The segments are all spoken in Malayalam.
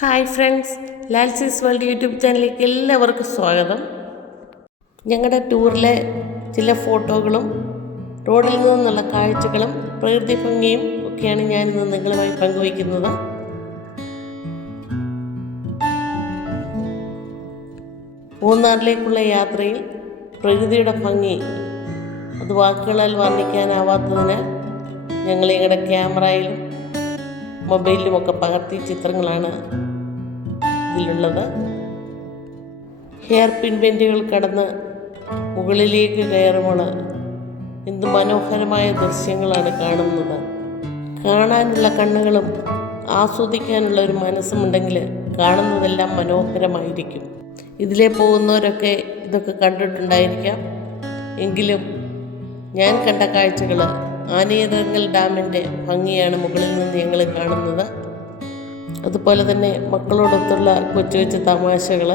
ഹായ് ഫ്രണ്ട്സ്, ലാൽസീസ് വേൾഡ് യൂട്യൂബ് ചാനലിലേക്ക് എല്ലാവർക്കും സ്വാഗതം. ഞങ്ങളുടെ ടൂറിലെ ചില ഫോട്ടോകളും റോഡിൽ നിന്നുള്ള കാഴ്ചകളും പ്രകൃതി ഭംഗിയും ഒക്കെയാണ് ഞാനിന്ന് നിങ്ങളുമായി പങ്കുവയ്ക്കുന്നത്. മൂന്നാറിലേക്കുള്ള യാത്രയിൽ പ്രകൃതിയുടെ ഭംഗി അത് വാക്കുകളാൽ വർണ്ണിക്കാനാവാത്തതിനാൽ ഞങ്ങൾ ഞങ്ങളുടെ ക്യാമറയിലും മൊബൈലിലുമൊക്കെ പകർത്തിയ ചിത്രങ്ങളാണ് ഇതിലുള്ളത്. ഹെയർ പിൻ ബെൻഡുകൾ കടന്ന് മുകളിലേക്ക് കയറുമ്പോൾ എന്ത് മനോഹരമായ ദൃശ്യങ്ങളാണ് കാണുന്നത്. കാണാനുള്ള കണ്ണുകളും ആസ്വദിക്കാനുള്ള ഒരു മനസ്സുമുണ്ടെങ്കിൽ കാണുന്നതെല്ലാം മനോഹരമായിരിക്കും. ഇതിലെ പോകുന്നവരൊക്കെ ഇതൊക്കെ കണ്ടിട്ടുണ്ടായിരിക്കാം. എങ്കിലും ഞാൻ കണ്ട കാഴ്ചകൾ ആനയിറങ്ങൽ ഡാമിൻ്റെ ഭംഗിയാണ് മുകളിൽ നിന്ന് ഞങ്ങൾ കാണുന്നത്. അതുപോലെ തന്നെ മക്കളോടൊത്തുള്ള കൊച്ചു കൊച്ചു തമാശകൾ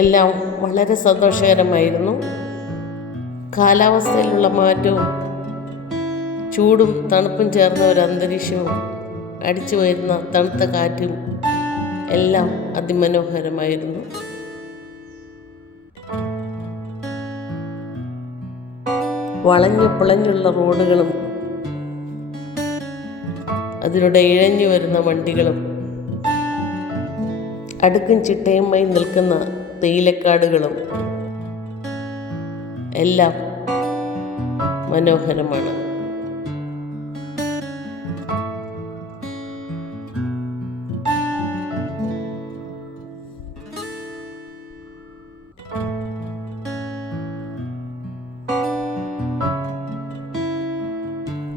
എല്ലാം വളരെ സന്തോഷകരമായിരുന്നു. കാലാവസ്ഥയിലുള്ള മാറ്റവും ചൂടും തണുപ്പും ചേർന്ന ഒരു അന്തരീക്ഷവും അടിച്ചു വരുന്ന തണുത്ത കാറ്റും എല്ലാം അതിമനോഹരമായിരുന്നു. വളഞ്ഞു പുളഞ്ഞുള്ള റോഡുകളും അതിലൂടെ ഇഴഞ്ഞു വരുന്ന വണ്ടികളും അടുക്കും ചിട്ടയുമായി നിൽക്കുന്ന തേയിലക്കാടുകളും എല്ലാം മനോഹരമാണ്.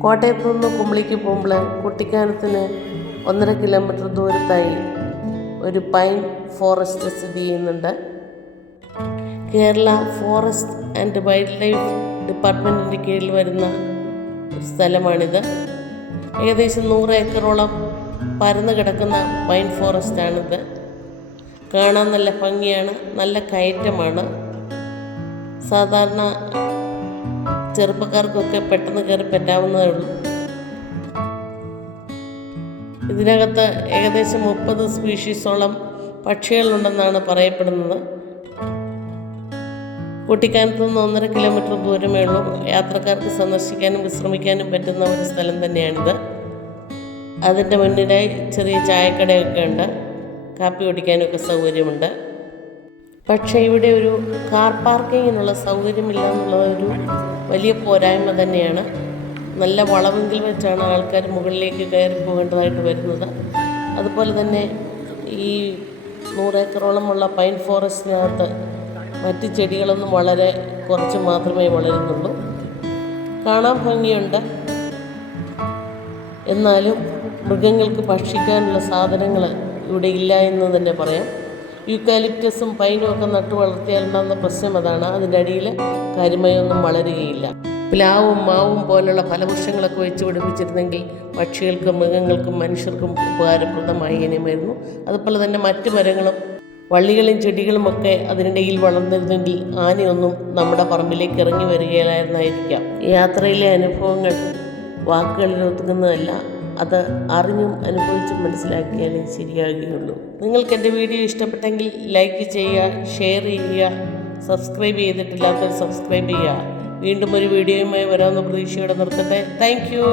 കോട്ടയത്തു നിന്ന് കുമളിക്ക് പോകുമ്പോൾ കുട്ടിക്കാനത്തിന് 1.5 കിലോമീറ്റർ ദൂരത്തായി ഒരു പൈൻ ഫോറസ്റ്റ് സ്ഥിതി ചെയ്യുന്നുണ്ട്. Kerala forest and wildlife ഡിപ്പാർട്ട്മെൻറ്റിൻ്റെ കീഴിൽ വരുന്ന ഒരു സ്ഥലമാണിത്. ഏകദേശം 100 ഏക്കറോളം പരന്നു കിടക്കുന്ന പൈൻ ഫോറസ്റ്റാണിത്. കാണാൻ നല്ല ഭംഗിയാണ്, നല്ല കയറ്റമാണ്. സാധാരണ ചെറുപ്പക്കാർക്കൊക്കെ പെട്ടെന്ന് കയറി പറ്റാവുന്നതേ ഉള്ളൂ. ഇതിനകത്ത് ഏകദേശം 30 സ്പീഷീസോളം പക്ഷികളുണ്ടെന്നാണ് പറയപ്പെടുന്നത്. കുട്ടിക്കാനത്ത് നിന്ന് 1.5 കിലോമീറ്റർ ദൂരമേ ഉള്ളൂ. യാത്രക്കാർക്ക് സന്ദർശിക്കാനും വിശ്രമിക്കാനും പറ്റുന്ന ഒരു സ്ഥലം തന്നെയാണിത്. അതിൻ്റെ മുന്നിലായി ചെറിയ ചായക്കടയൊക്കെ ഉണ്ട്. കാപ്പി കുടിക്കാനൊക്കെ സൗകര്യമുണ്ട്. പക്ഷേ ഇവിടെ ഒരു കാർ പാർക്കിങ്ങിനുള്ള സൗകര്യമില്ല എന്നുള്ളതൊരു വലിയ പോരായ്മ തന്നെയാണ്. നല്ല വളവെങ്കിൽ വെച്ചാണ് ആൾക്കാർ മുകളിലേക്ക് കയറി പോകേണ്ടതായിട്ട് വരുന്നത്. അതുപോലെ തന്നെ ഈ 100 ഏക്കറോളമുള്ള പൈൻ ഫോറസ്റ്റിനകത്ത് മറ്റ് ചെടികളൊന്നും വളരെ കുറച്ച് മാത്രമേ വളരുന്നുള്ളൂ. കാണാൻ ഭംഗിയുണ്ട്, എന്നാലും മൃഗങ്ങൾക്ക് ഭക്ഷിക്കാനുള്ള സാധനങ്ങൾ ഇവിടെ ഇല്ല എന്ന് തന്നെ പറയാം. യൂക്കാലിപ്റ്റസും പൈനും ഒക്കെ നട്ടു വളർത്തിയാലുണ്ടാകുന്ന പ്രശ്നം അതാണ്. അതിൻ്റെ അടിയിൽ കരിമയൊന്നും വളരുകയില്ല. പ്ലാവും മാവും പോലുള്ള ഫലവൃക്ഷങ്ങളൊക്കെ വെച്ച് പിടിപ്പിച്ചിരുന്നെങ്കിൽ പക്ഷികൾക്കും മൃഗങ്ങൾക്കും മനുഷ്യർക്കും ഉപകാരപ്രദമായി ഇനിയുമായിരുന്നു. അതുപോലെ തന്നെ മറ്റു മരങ്ങളും വള്ളികളും ചെടികളുമൊക്കെ അതിനിടയിൽ വളർന്നിരുന്നെങ്കിൽ ആനയൊന്നും നമ്മുടെ പറമ്പിലേക്ക് ഇറങ്ങി വരികയില്ലായിരുന്നായിരിക്കാം. യാത്രയിലെ അനുഭവങ്ങൾ വാക്കുകളിൽ ഒതുങ്ങുന്നതല്ല, അത് അറിഞ്ഞും അനുഭവിച്ചും മനസ്സിലാക്കിയാലേ ശരിയാകുകയുള്ളൂ. നിങ്ങൾക്ക് എൻ്റെ വീഡിയോ ഇഷ്ടപ്പെട്ടെങ്കിൽ ലൈക്ക് ചെയ്യുക, ഷെയർ ചെയ്യുക, സബ്സ്ക്രൈബ് ചെയ്തിട്ടില്ലാത്തവർ സബ്സ്ക്രൈബ് ചെയ്യുക. വീണ്ടും ഒരു വീഡിയോയുമായി വരാവുന്ന പ്രതീക്ഷയോടെ നിർത്തട്ടെ. Thank you.